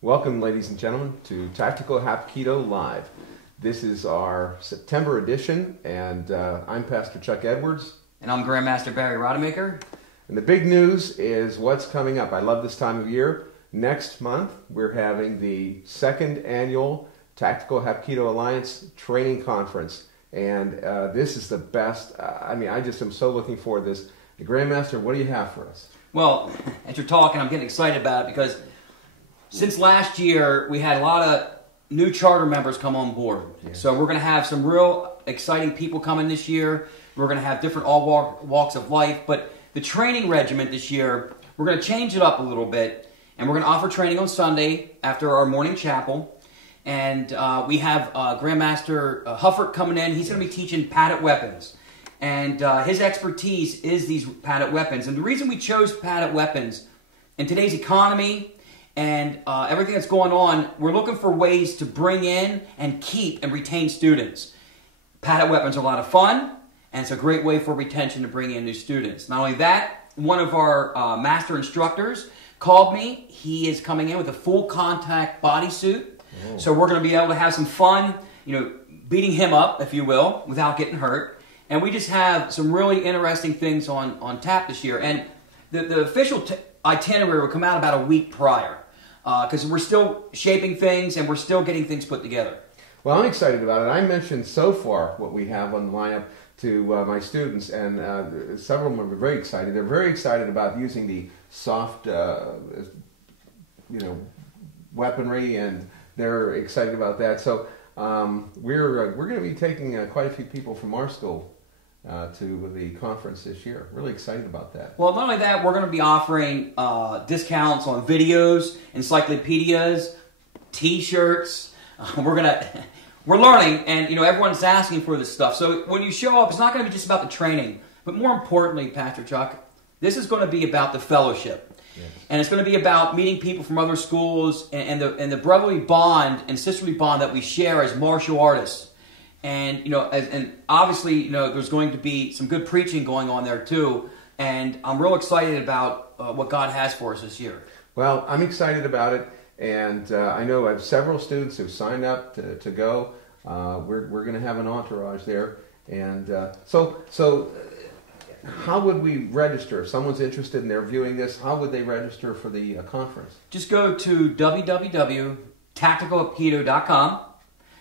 Welcome, ladies and gentlemen, to Tactical Hapkido Live. This is our September edition, and I'm Pastor Chuck Edwards. And I'm Grandmaster Rodemaker. And the big news is what's coming up. I love this time of year. Next month, we're having the second annual Tactical Hapkido Alliance Training Conference. And this is the best. I just am so looking forward to this. The Grandmaster, what do you have for us? Well, as you're talking, I'm getting excited about it because since last year, we had a lot of new charter members come on board. Yes. So we're going to have some real exciting people coming this year. We're going to have different all walks of life. But the training regiment this year, we're going to change it up a little bit. And we're going to offer training on Sunday after our morning chapel. And we have Grandmaster Hufford coming in. He's going to be teaching padded weapons. And his expertise is these padded weapons. And the reason we chose padded weapons in today's economy and everything that's going on, we're looking for ways to bring in and keep and retain students. Padded weapons are a lot of fun, and it's a great way for retention to bring in new students. Not only that, one of our master instructors called me. He is coming in with a full contact bodysuit. Oh. So we're going to be able to have some fun, beating him up, if you will, without getting hurt. And we just have some really interesting things on tap this year. And the official itinerary will come out about a week prior. Because we're still shaping things and we're still getting things put together. Well, I'm excited about it. I mentioned so far what we have on the lineup to my students, and several of them are very excited. They're very excited about using the soft, weaponry, and they're excited about that. So we're going to be taking quite a few people from our school to the conference this year. Really excited about that. Well, not only that, we're going to be offering discounts on videos, encyclopedias, T-shirts. We're learning, and everyone's asking for this stuff. So when you show up, it's not going to be just about the training, but more importantly, Pastor Chuck, this is going to be about the fellowship. Yes. And it's going to be about meeting people from other schools and the brotherly bond and sisterly bond that we share as martial artists. And and obviously, there's going to be some good preaching going on there too. And I'm real excited about what God has for us this year. Well, I'm excited about it, and I know I have several students who've signed up to go. We're going to have an entourage there, and so how would we register if someone's interested and they're viewing this? How would they register for the conference? Just go to www.tacticalhapkido.com.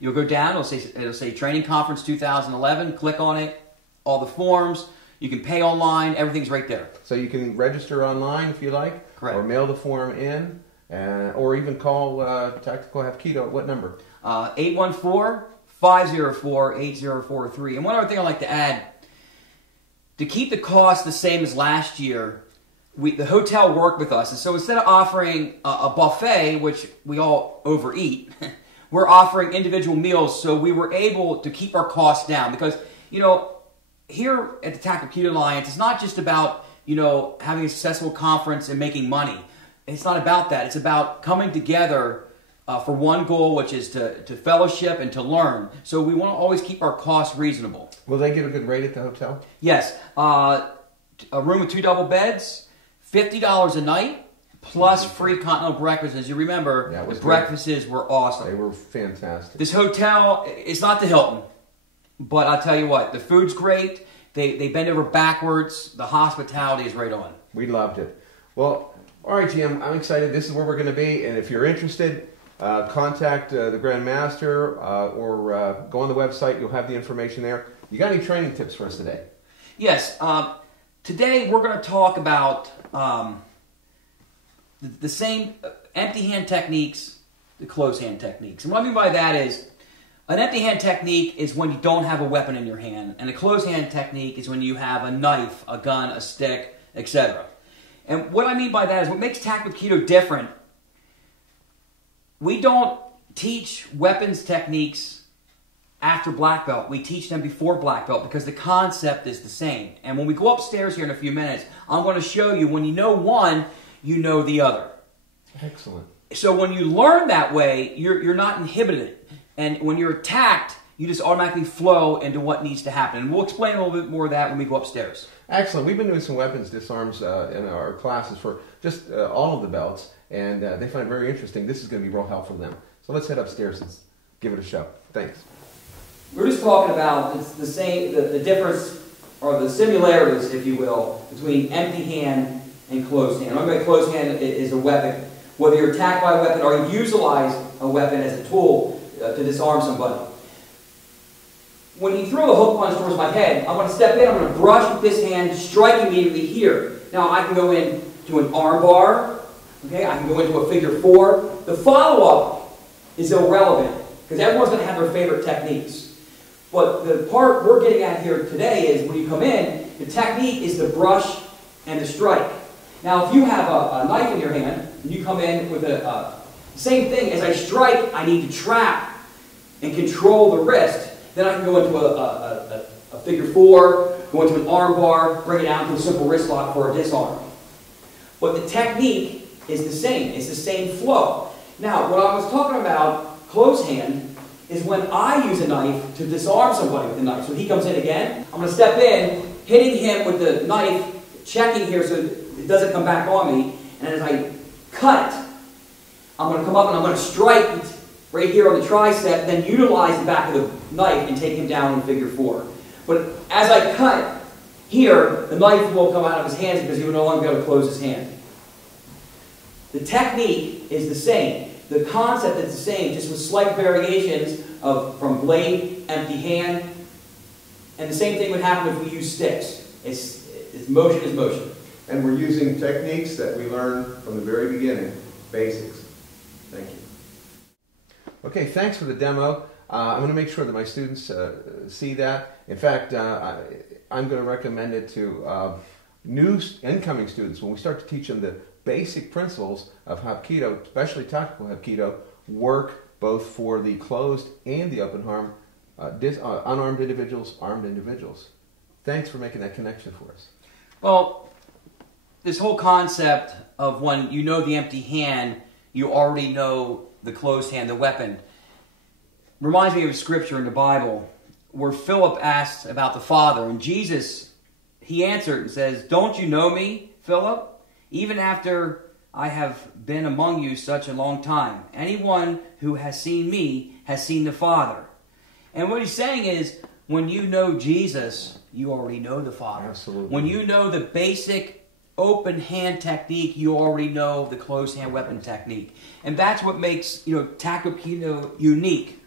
You'll go down, it'll say Training Conference 2011, click on it, all the forms, you can pay online, everything's right there. So you can register online if you like, correct, or mail the form in, or even call Tactical Hapkido at what number? 814-504-8043. And one other thing I'd like to add, to keep the cost the same as last year, the hotel worked with us, and so instead of offering a buffet, which we all overeat, we're offering individual meals, so we were able to keep our costs down. Because, here at the Tactical Hapkido Alliance, it's not just about, having a successful conference and making money. It's not about that. It's about coming together for one goal, which is to fellowship and to learn. So we want to always keep our costs reasonable. Will they get a good rate at the hotel? Yes. A room with 2 double beds, $50 a night. Plus free continental breakfast. As you remember, the breakfasts were awesome. They were fantastic. This hotel, it's not the Hilton, but I'll tell you what, the food's great. They bend over backwards. The hospitality is right on. We loved it. Well, all right, Jim, I'm excited. This is where we're going to be, and if you're interested, contact the Grandmaster or go on the website. You'll have the information there. You got any training tips for us today? Yes. Today we're going to talk about the same empty hand techniques, the closed hand techniques. And what I mean by that is, an empty hand technique is when you don't have a weapon in your hand, and a closed hand technique is when you have a knife, a gun, a stick, etc. And what I mean by that is what makes tactical Hapkido different. We don't teach weapons techniques after black belt. We teach them before black belt because the concept is the same. And when we go upstairs here in a few minutes, I'm going to show you when you know one, you know the other. Excellent. So when you learn that way, you're not inhibited. And when you're attacked, you just automatically flow into what needs to happen. And we'll explain a little bit more of that when we go upstairs. Excellent. We've been doing some weapons disarms in our classes for just all of the belts, and they find it very interesting. This is going to be real helpful for them. So let's head upstairs and give it a show. Thanks. We're just talking about the difference, or the similarities, if you will, between empty hand and closed hand. Remember, closed hand is a weapon. Whether you're attacked by a weapon or you utilize a weapon as a tool to disarm somebody. When he threw the hook punch towards my head, I'm going to step in, I'm going to brush with this hand, strike immediately here. Now I can go into an arm bar, okay? I can go into a figure 4. The follow-up is irrelevant because everyone's going to have their favorite techniques. But the part we're getting at here today is when you come in, the technique is the brush and the strike. Now if you have a knife in your hand, and you come in with same thing, as I strike, I need to trap and control the wrist. Then I can go into a figure 4, go into an arm bar, bring it down to a simple wrist lock for a disarm. But the technique is the same. It's the same flow. Now, what I was talking about, closed hand, is when I use a knife to disarm somebody with a knife. So he comes in again, I'm going to step in, hitting him with the knife, checking here so it doesn't come back on me, and as I cut, I'm going to come up and I'm going to strike right here on the tricep, then utilize the back of the knife and take him down in figure 4. But as I cut here, the knife will come out of his hands because he will no longer be able to close his hand. The technique is the same. The concept is the same, just with slight variations from blade, empty hand. And the same thing would happen if we use sticks. It's motion is motion. And we're using techniques that we learned from the very beginning, basics. Thank you. Okay, thanks for the demo. I'm going to make sure that my students see that. In fact, I'm going to recommend it to new incoming students. When we start to teach them the basic principles of Hapkido, especially tactical Hapkido, work both for the closed and the open arm, unarmed individuals, armed individuals. Thanks for making that connection for us. Well, this whole concept of when you know the empty hand, you already know the closed hand, the weapon, reminds me of a scripture in the Bible where Philip asked about the Father, and Jesus, he answered and says, "Don't you know me, Philip? Even after I have been among you such a long time. Anyone who has seen me has seen the Father." And what he's saying is, when you know Jesus, you already know the Father. Absolutely. When you know the basic open hand technique, you already know the closed hand weapon technique. And that's what makes, tactical Hapkido unique,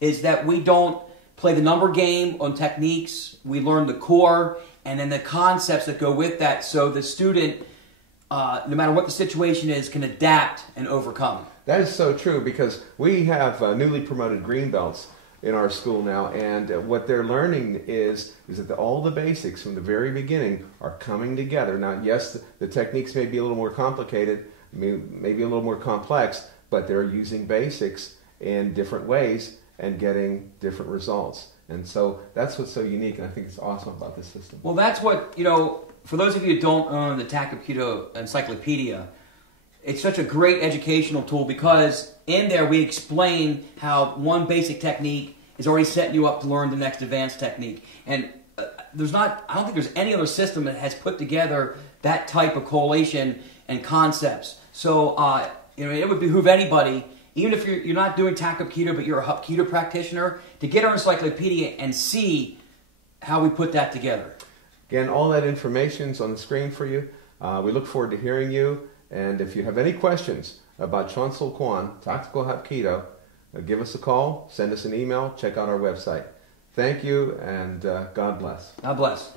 is that we don't play the number game on techniques. We learn the core and then the concepts that go with that, so the student, no matter what the situation is, can adapt and overcome. That is so true, because we have newly promoted green belts in our school now, and what they're learning is that all the basics from the very beginning are coming together. Now, yes, the techniques may be a little more complicated, maybe a little more complex, but they're using basics in different ways and getting different results. And so that's what's so unique, and I think it's awesome about this system. Well, that's what, for those of you who don't own the Tactical Hapkido Encyclopedia, it's such a great educational tool, because in there we explain how one basic technique is already setting you up to learn the next advanced technique. And I don't think there's any other system that has put together that type of collation and concepts. So, it would behoove anybody, even if you're not doing Tactical Hapkido, but you're a Hapkido practitioner, to get our encyclopedia and see how we put that together. Again, all that information's on the screen for you. We look forward to hearing you. And if you have any questions about Chancel Kwan, Tactical Hapkido, give us a call, send us an email, check out our website. Thank you, and God bless. God bless.